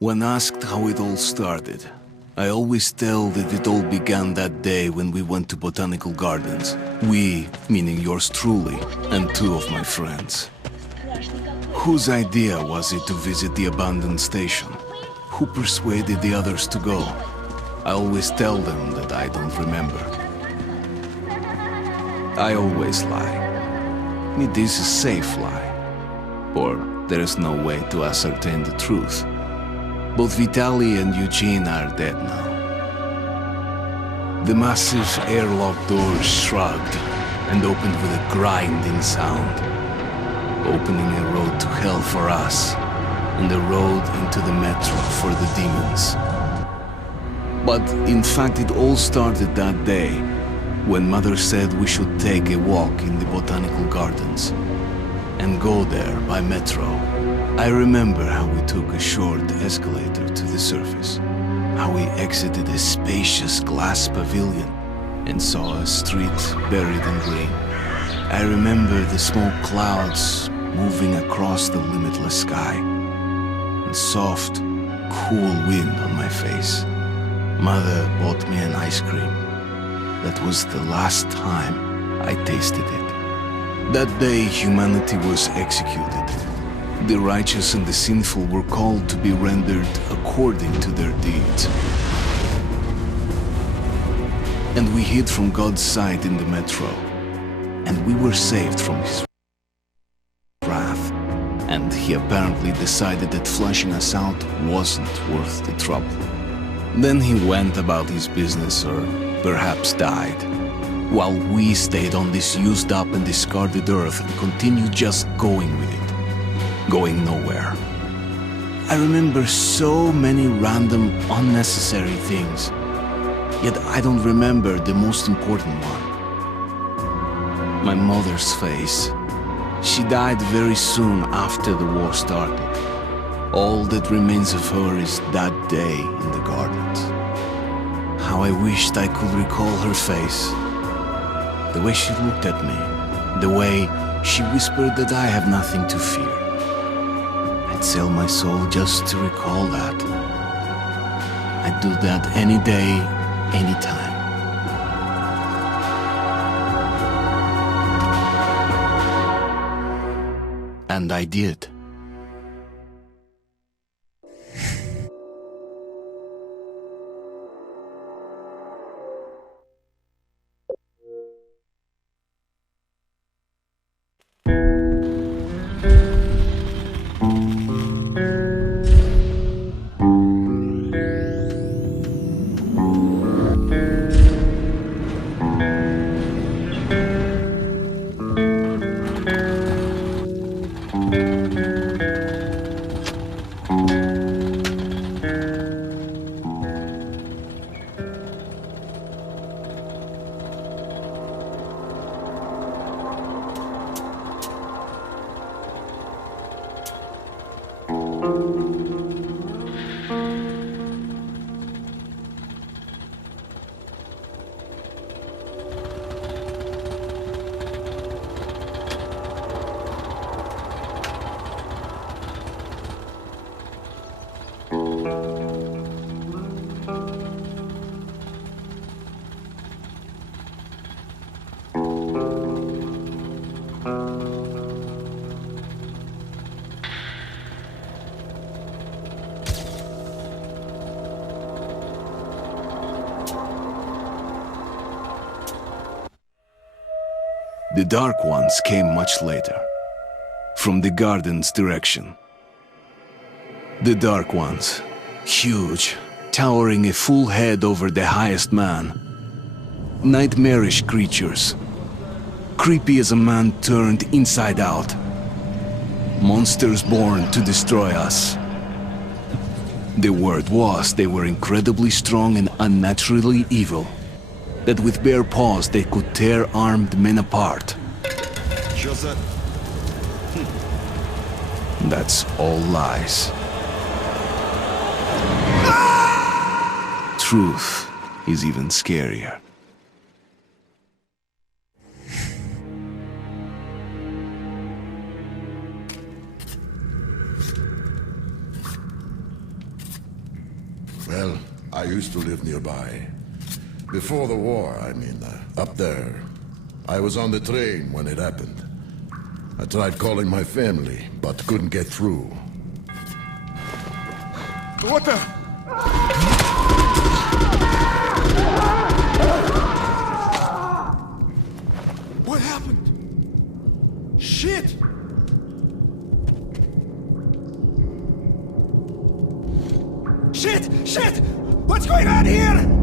When asked how it all started, I always tell that it all began that day when we went to botanical gardens. We, meaning yours truly, and two of my friends. Whose idea was it to visit the abandoned station? Who persuaded the others to go? I always tell them that I don't remember. I always lie. It is a safe lie, or there is no way to ascertain the truth. Both Vitaly and Eugene are dead now. The massive airlock doors shrugged and opened with a grinding sound, opening a road to hell for us and a road into the metro for the demons. But in fact, it all started that day when Mother said we should take a walk in the botanical gardens and go there by metro. I remember how we took a short escalator to the surface, how we exited a spacious glass pavilion and saw a street buried in green. I remember the smoke clouds moving across the limitless sky and soft, cool wind on my face. Mother bought me an ice cream. That was the last time I tasted it. That day, humanity was executed. The righteous and the sinful were called to be rendered according to their deeds. And we hid from God's sight in the metro, and we were saved from His wrath. And He apparently decided that flushing us out wasn't worth the trouble. Then He went about His business, or perhaps died, while we stayed on this used up and discarded earth and continued just going with it, going nowhere. I remember so many random, unnecessary things, yet I don't remember the most important one. My mother's face. She died very soon after the war started. All that remains of her is that day in the gardens. How I wished I could recall her face. The way she looked at me. The way she whispered that I have nothing to fear. I'd sell my soul just to recall that. I'd do that any day, any time. And I did. The dark ones came much later, from the garden's direction. The dark ones, huge, towering a full head over the highest man. Nightmarish creatures, creepy as a man turned inside out. Monsters born to destroy us. The word was they were incredibly strong and unnaturally evil. That with bare paws they could tear armed men apart. That's all lies. Truth is even scarier. Well, I used to live nearby. Before the war, up there. I was on the train when it happened. I tried calling my family, but couldn't get through. What the? What happened? Shit! Shit! Shit! What's going on here?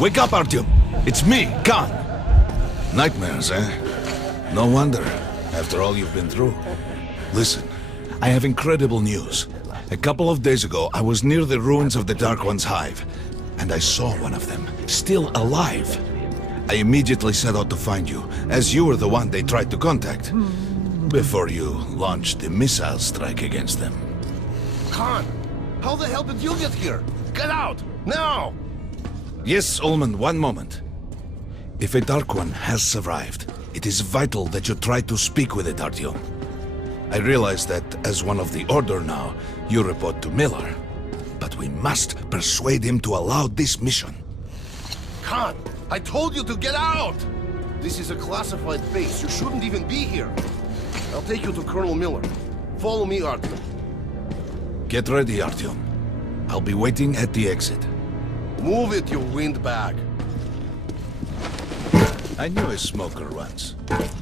Wake up, Artyom! It's me, Khan! Nightmares, eh? No wonder, after all you've been through. Listen, I have incredible news. A couple of days ago, I was near the ruins of the Dark One's hive, and I saw one of them, still alive. I immediately set out to find you, as you were the one they tried to contact, before you launched the missile strike against them. Khan, how the hell did you get here? Get out, now! Yes, Ullman, one moment. If a Dark One has survived, it is vital that you try to speak with it, Artyom. I realize that as one of the Order now, you report to Miller. But we must persuade him to allow this mission. Khan, I told you to get out! This is a classified base. You shouldn't even be here. I'll take you to Colonel Miller. Follow me, Artyom. Get ready, Artyom. I'll be waiting at the exit. Move it, you windbag. I knew a smoker once.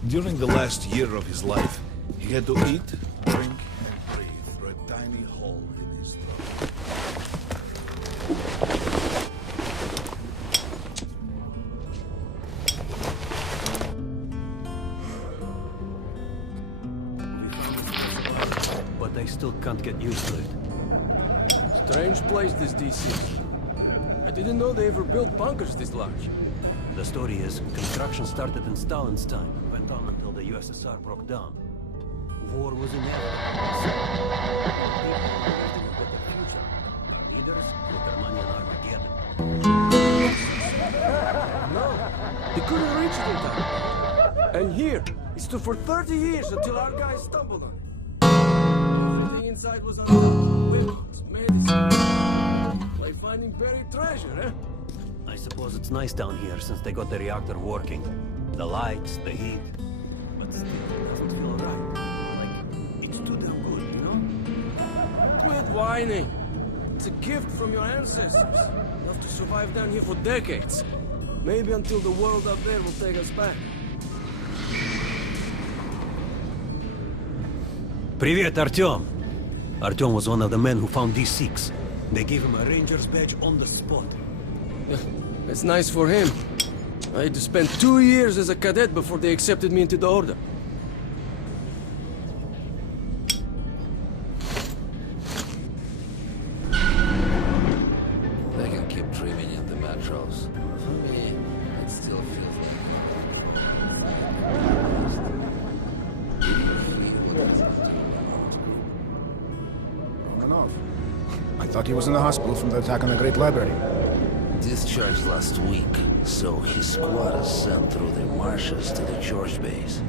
During the last year of his life, he had to eat, drink, and breathe through a tiny hole in his throat. But I still can't get used to it. Strange place, this DC. I didn't know they ever built bunkers this large. The story is, construction started in Stalin's time, went on until the USSR broke down. War was inevitable. So, the future. Our leaders, Germany and Armageddon. No, they couldn't reach it in time. And here, it stood for 30 years until our guys stumbled on it. Everything inside was unlocked. Weapons, medicine. Like finding buried treasure, eh? I suppose it's nice down here since they got the reactor working. The lights, the heat. But still, it doesn't feel right. Like, it's too damn good, you know? Quit whining. It's a gift from your ancestors. Enough to survive down here for decades. Maybe until the world up there will take us back. Привет, Artyom! Artyom was one of the men who found these Sikhs. They gave him a ranger's badge on the spot. It's nice for him. I had to spend 2 years as a cadet before they accepted me into the Order. They can keep dreaming in the metros. For me, it still feels Off. I thought he was in the hospital from the attack on the Great Library. discharged last week, so his squad is sent through the marshes to the George base.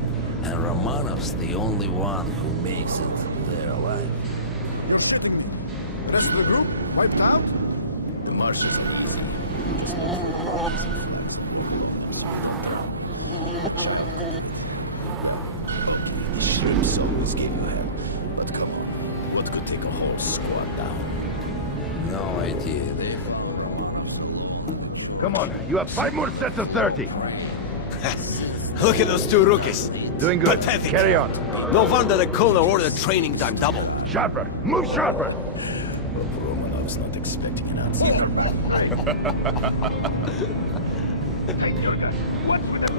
And Romanov's the only one who makes it there alive. The rest of the group wiped out? The Martian. Ships always give you hell, but come on, what could take a whole squad down? No idea. Come on, you have 5 more sets of 30. Look at those two rookies. Doing good. Pathetic. Carry on. No wonder the colonel ordered training time double. Sharper! Move sharper! Romanov's not expecting an answer. Hey, Georgia, what with the...